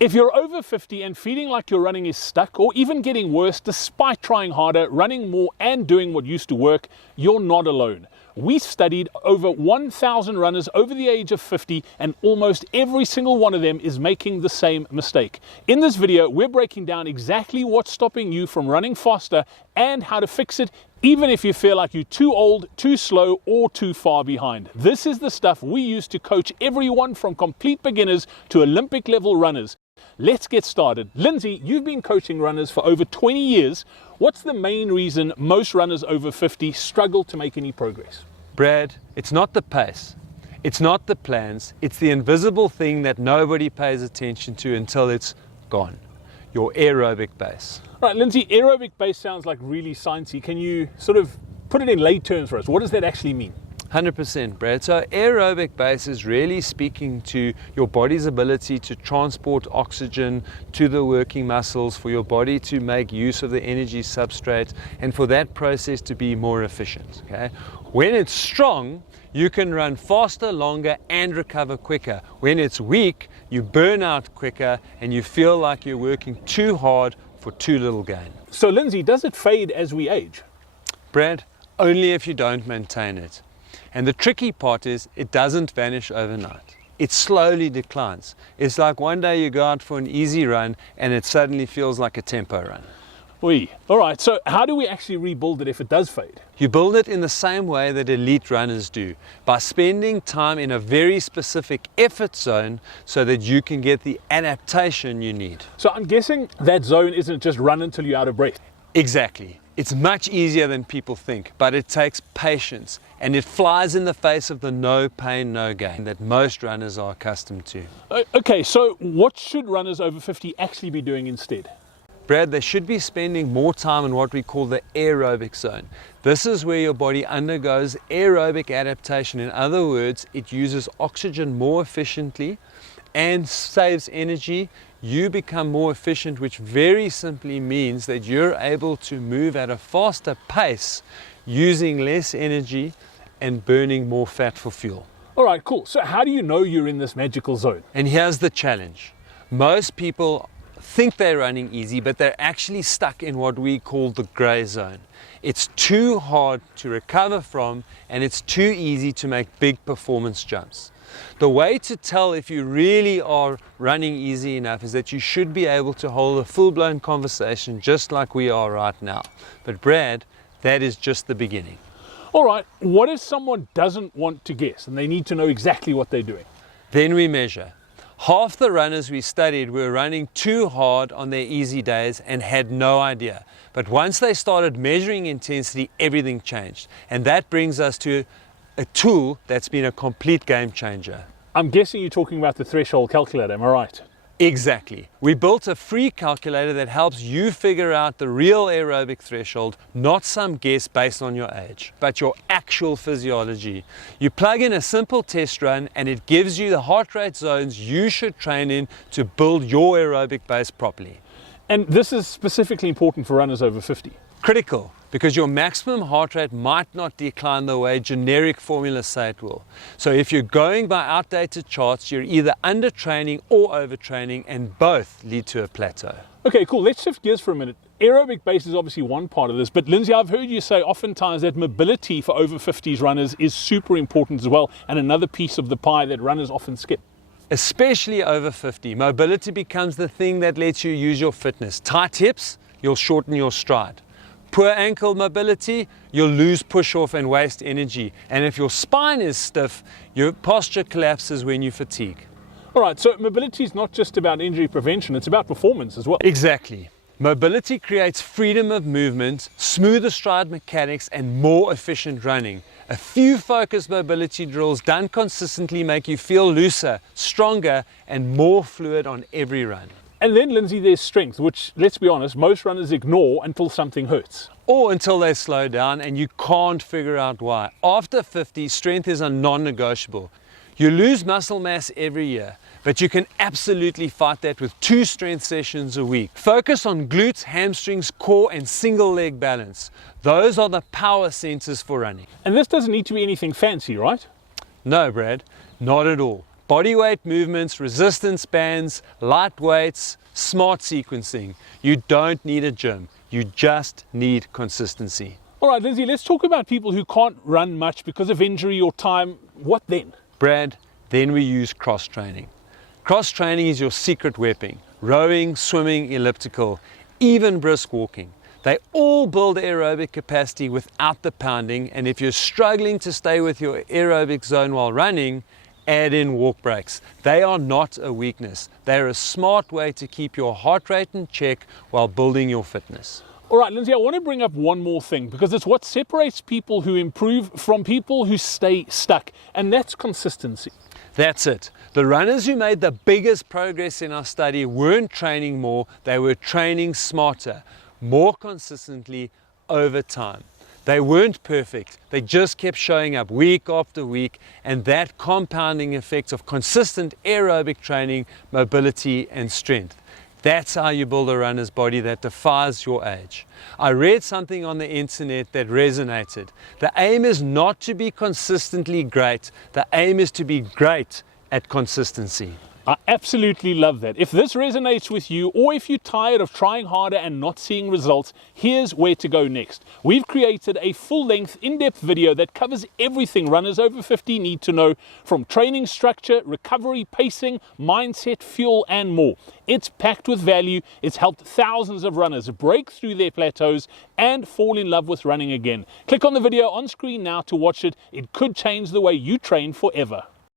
If you're over 50 and feeling like your running is stuck or even getting worse despite trying harder, running more and doing what used to work, you're not alone. We studied over 1,000 runners over the age of 50 and almost every single one of them is making the same mistake. In this video, we're breaking down exactly what's stopping you from running faster and how to fix it, even if you feel like you're too old, too slow, or too far behind. This is the stuff we use to coach everyone from complete beginners to Olympic level runners. Let's get started. Lindsay, you've been coaching runners for over 20 years. What's the main reason most runners over 50 struggle to make any progress? Brad, it's not the pace, it's not the plans, it's the invisible thing that nobody pays attention to until it's gone. Your aerobic base. All right, Lindsay, aerobic base sounds like really sciencey. Can you sort of put it in lay terms for us? What does that actually mean? 100%, Brad. So aerobic base is really speaking to your body's ability to transport oxygen to the working muscles, for your body to make use of the energy substrate, and for that process to be more efficient. Okay? When it's strong, you can run faster, longer, and recover quicker. When it's weak, you burn out quicker and you feel like you're working too hard for too little gain. So Lindsay, does it fade as we age? Brad, only if you don't maintain it. And the tricky part is it doesn't vanish overnight. It slowly declines. It's like one day you go out for an easy run and it suddenly feels like a tempo run. All right, so how do we actually rebuild it if it does fade? You build it in the same way that elite runners do, by spending time in a very specific effort zone so that you can get the adaptation you need. So I'm guessing that zone isn't just run until you're out of breath. Exactly. It's much easier than people think, but it takes patience and it flies in the face of the no pain, no gain that most runners are accustomed to. Okay, so what should runners over 50 actually be doing instead? Brad, they should be spending more time in what we call the aerobic zone. This is where your body undergoes aerobic adaptation. In other words, it uses oxygen more efficiently and saves energy. You become more efficient, which very simply means that you're able to move at a faster pace using less energy and burning more fat for fuel. All right, cool. So how do you know you're in this magical zone? And here's the challenge. Most people think they're running easy, but they're actually stuck in what we call the gray zone. It's too hard to recover from and it's too easy to make big performance jumps. The way to tell if you really are running easy enough is that you should be able to hold a full-blown conversation just like we are right now. But Brad, that is just the beginning. All right, what if someone doesn't want to guess and they need to know exactly what they're doing? Then we measure. Half the runners we studied were running too hard on their easy days and had no idea. But once they started measuring intensity, everything changed. And that brings us to a tool that's been a complete game changer. I'm guessing you're talking about the threshold calculator, am I right? Exactly. We built a free calculator that helps you figure out the real aerobic threshold, not some guess based on your age, but your actual physiology. You plug in a simple test run and it gives you the heart rate zones you should train in to build your aerobic base properly. And this is specifically important for runners over 50. Critical, because your maximum heart rate might not decline the way generic formulas say it will. So if you're going by outdated charts, you're either undertraining or overtraining, and both lead to a plateau. Okay, cool. Let's shift gears for a minute. Aerobic base is obviously one part of this, but Lindsay, I've heard you say oftentimes that mobility for over 50s runners is super important as well, and another piece of the pie that runners often skip. Especially over 50, mobility becomes the thing that lets you use your fitness. Tight hips, you'll shorten your stride. Poor ankle mobility, you'll lose push-off and waste energy. And if your spine is stiff, your posture collapses when you fatigue. All right, so mobility is not just about injury prevention, it's about performance as well. Exactly. Mobility creates freedom of movement, smoother stride mechanics, and more efficient running. A few focused mobility drills done consistently make you feel looser, stronger, and more fluid on every run. And then, Lindsay, there's strength, which, let's be honest, most runners ignore until something hurts. Or until they slow down and you can't figure out why. After 50, strength is a non-negotiable. You lose muscle mass every year, but you can absolutely fight that with 2 strength sessions a week. Focus on glutes, hamstrings, core, and single leg balance. Those are the power centers for running. And this doesn't need to be anything fancy, right? No, Brad, not at all. Bodyweight movements, resistance bands, light weights, smart sequencing. You don't need a gym. You just need consistency. All right, Lindsay, let's talk about people who can't run much because of injury or time. What then? Brad, then we use cross-training. Cross-training is your secret weapon. Rowing, swimming, elliptical, even brisk walking. They all build aerobic capacity without the pounding, and if you're struggling to stay with your aerobic zone while running, add in walk breaks. They are not a weakness. They're a smart way to keep your heart rate in check while building your fitness. All right, Lindsay, I want to bring up one more thing because it's what separates people who improve from people who stay stuck, and that's consistency. That's it. The runners who made the biggest progress in our study weren't training more, they were training smarter, more consistently over time. They weren't perfect, they just kept showing up week after week, and that compounding effect of consistent aerobic training, mobility and strength. That's how you build a runner's body that defies your age. I read something on the internet that resonated. The aim is not to be consistently great, the aim is to be great at consistency. I absolutely love that. If this resonates with you, or if you're tired of trying harder and not seeing results, here's where to go next. We've created a full-length, in-depth video that covers everything runners over 50 need to know, from training structure, recovery, pacing, mindset, fuel, and more. It's packed with value. It's helped thousands of runners break through their plateaus and fall in love with running again. Click on the video on screen now to watch it. It could change the way you train forever.